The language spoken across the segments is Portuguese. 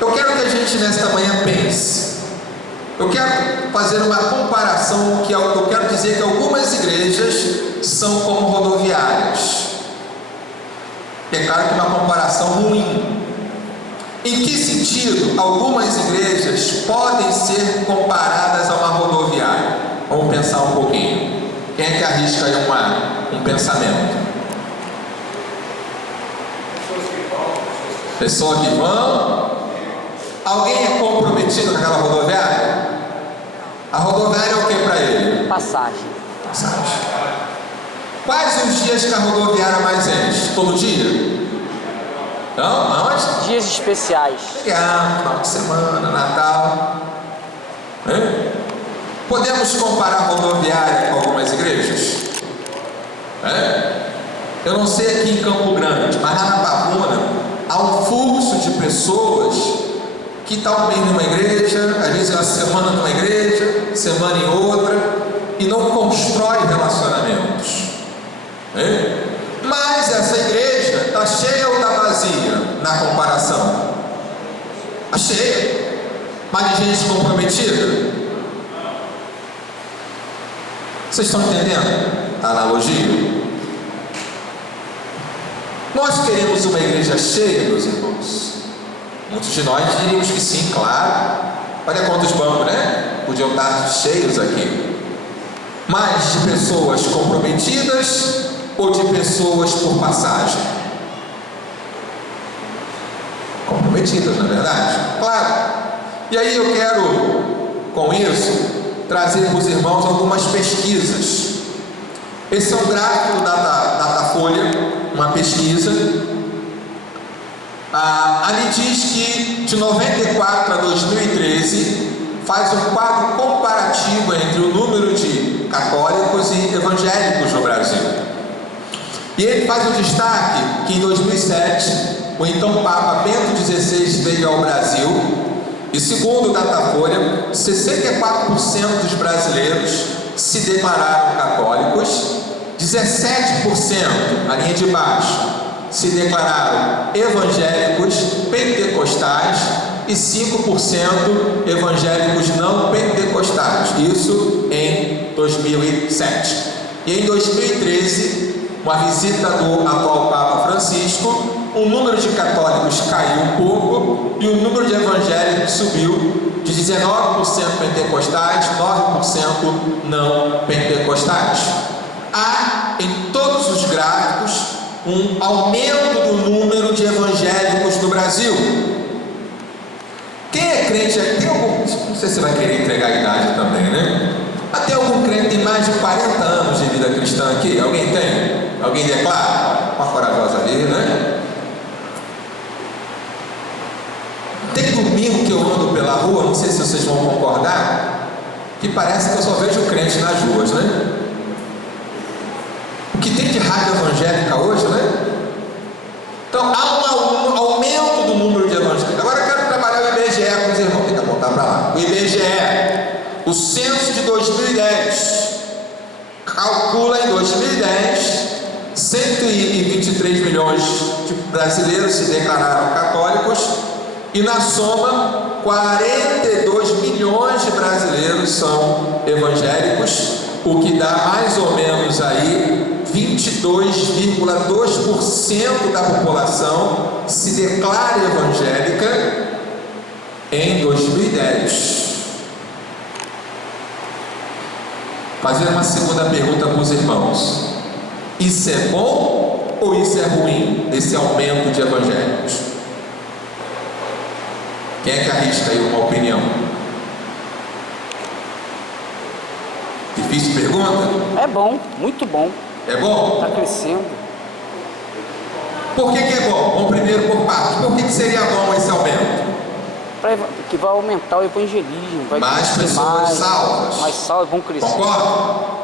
Eu quero que a gente nesta manhã pense. Eu quero fazer uma comparação, que eu quero dizer que algumas igrejas são como rodoviárias. É claro que uma comparação ruim. Em que sentido algumas igrejas podem ser comparadas a uma rodoviária? Vamos pensar um pouquinho. Quem é que arrisca aí um pensamento? Pessoas que vão. Alguém é comprometido naquela rodoviária? A rodoviária é o que para ele? Passagem. Quais os dias que a rodoviária mais enche? Todo dia? Não? Aonde? Dias especiais. Final de semana, Natal. Podemos comparar a rodoviária com algumas igrejas? Eu não sei aqui em Campo Grande, mas lá na Pavuna há um fluxo de pessoas que está um mês numa igreja, às vezes uma semana numa igreja, semana em outra, e não constrói relacionamentos. Mas essa igreja está cheia ou está vazia na comparação? Está cheia. Mas de gente comprometida? Vocês estão entendendo a analogia? Nós queremos uma igreja cheia, meus irmãos. Muitos de nós diríamos que sim, claro. Olha quantos bancos, né? Podiam estar cheios aqui. Mas de pessoas comprometidas ou de pessoas por passagem? Comprometidas, na verdade? Claro. E aí eu quero, com isso, trazer para os irmãos algumas pesquisas. Esse é um gráfico do Datafolha, uma pesquisa. Ali diz que de 94 a 2013 faz um quadro comparativo entre o número de católicos e evangélicos no Brasil. E ele faz um destaque que em 2007 o então Papa Bento XVI veio ao Brasil e, segundo o Datafolha, 64% dos brasileiros se declararam católicos, 17%, a linha de baixo, se declararam evangélicos pentecostais e 5% evangélicos não pentecostais. Isso em 2007. E em 2013, uma visita do atual Papa Francisco, o número de católicos caiu um pouco e o número de evangélicos subiu de 19% pentecostais, 9% não pentecostais. Há em todos os gráficos um aumento do número de evangélicos no Brasil. Quem é crente, tem algum, não sei se você vai querer entregar a idade também, né? Mas tem algum crente que tem mais de 40 anos de vida cristã aqui? Alguém tem? Alguém declara? Uma corajosa ali, né? Tem domingo que eu ando pela rua, não sei se vocês vão concordar, que parece que eu só vejo crente nas ruas, né? O que tem de rádio evangélica hoje, né? Então há um aumento do número de evangélicos. Agora eu quero trabalhar o IBGE com os irmãos, tem que apontar para lá. O IBGE, o censo de 2010, calcula em 2010 123 milhões de brasileiros se declararam católicos e na soma 42 milhões de brasileiros são evangélicos, o que dá mais ou menos aí 22,2% da população se declara evangélica em 2010. Fazer uma segunda pergunta para os irmãos: isso é bom ou isso é ruim, esse aumento de evangélicos? Quem é que arrisca aí uma opinião? Difícil pergunta? É bom, muito bom. É bom? Está crescendo. Por que é bom? Vamos primeiro por partes. Por que seria bom esse aumento? Que vai aumentar o evangelismo, vai mais pessoas salvas. Mais salvas vão crescer. Concorda?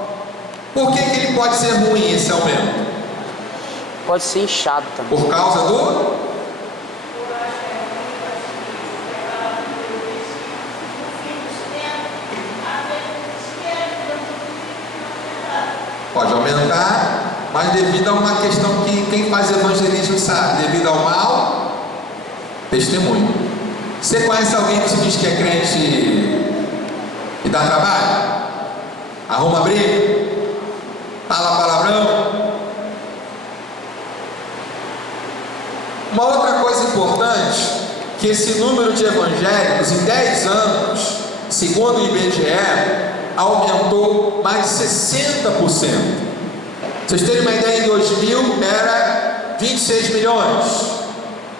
Por que ele pode ser ruim, esse aumento? Pode ser inchado também. Por causa do... Pode aumentar, mas devido a uma questão que quem faz evangelismo sabe, devido ao mau testemunho. Você conhece alguém que se diz que é crente e dá trabalho? Arruma briga? Fala palavrão? Uma outra coisa importante, que esse número de evangélicos em 10 anos, segundo o IBGE, aumentou mais de 60%. Vocês terem uma ideia, em 2000 era 26 milhões,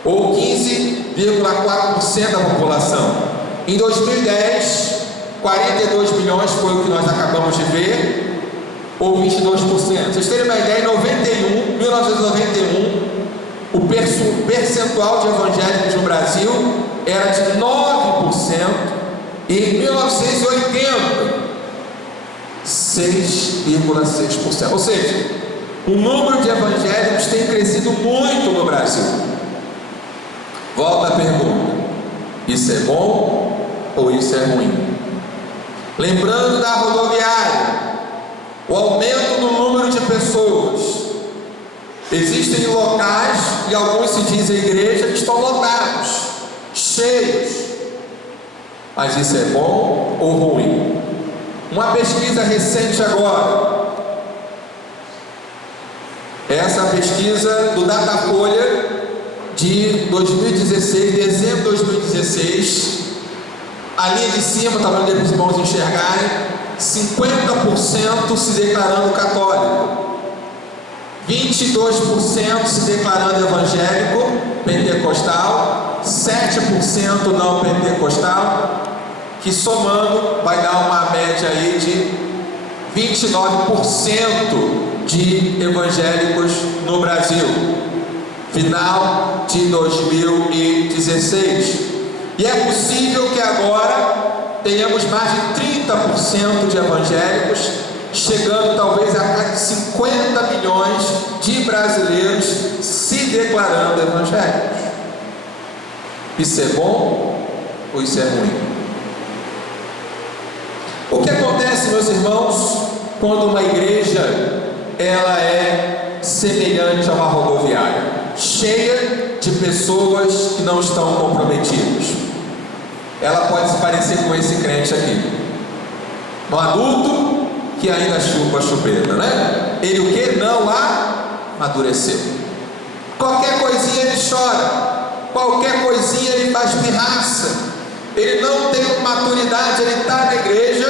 ou 15,4% da população. Em 2010, 42 milhões foi o que nós acabamos de ver, ou 22%. Vocês terem uma ideia, em 1991, o percentual de evangélicos no Brasil era de 9%, e em 1980, 6,6%. Ou seja, o número de evangélicos tem crescido muito no Brasil. Volta a pergunta: isso é bom ou isso é ruim? Lembrando da rodoviária, o aumento no número de pessoas. Existem locais, e alguns se dizem igreja, que estão lotados, cheios. Mas isso é bom ou ruim? Uma pesquisa recente agora, essa pesquisa do Datafolha de 2016, dezembro de 2016, a linha de cima, está para os irmãos enxergarem, 50% se declarando católico, 22% se declarando evangélico, pentecostal, 7% não pentecostal, que somando vai dar uma média aí de 29% de evangélicos no Brasil, final de 2016. E é possível que agora tenhamos mais de 30% de evangélicos, chegando talvez a quase 50 milhões de brasileiros se declarando evangélicos. Isso é bom ou isso é ruim? O que acontece, meus irmãos, quando uma igreja ela é semelhante a uma rodoviária, cheia de pessoas que não estão comprometidas? Ela pode se parecer com esse crente aqui, um adulto que ainda chupa a chupeta, né? Ele o que? Não amadureceu. Qualquer coisinha ele chora, qualquer coisinha ele faz pirraça, ele não tem maturidade, ele está na igreja,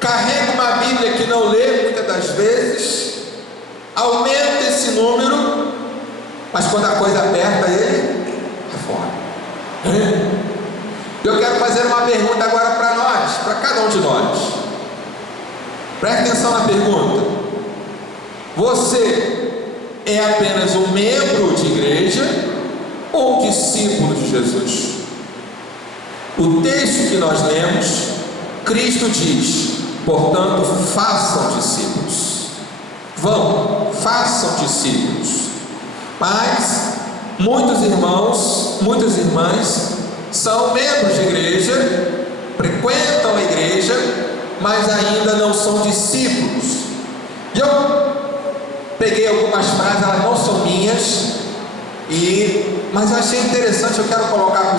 carrega uma Bíblia que não lê muitas das vezes, aumenta esse número, mas quando a coisa aperta ele é fora. Eu quero fazer uma pergunta agora para nós, para cada um de nós. Preste atenção na pergunta: você é apenas um membro de igreja ou um discípulo de Jesus? O texto que nós lemos, Cristo diz: portanto, façam discípulos. Vão, façam discípulos. Mas muitos irmãos, muitas irmãs são membros de igreja, frequentam a igreja, mas ainda não são discípulos. E eu peguei algumas frases, elas não são minhas, mas eu achei interessante, eu quero colocar com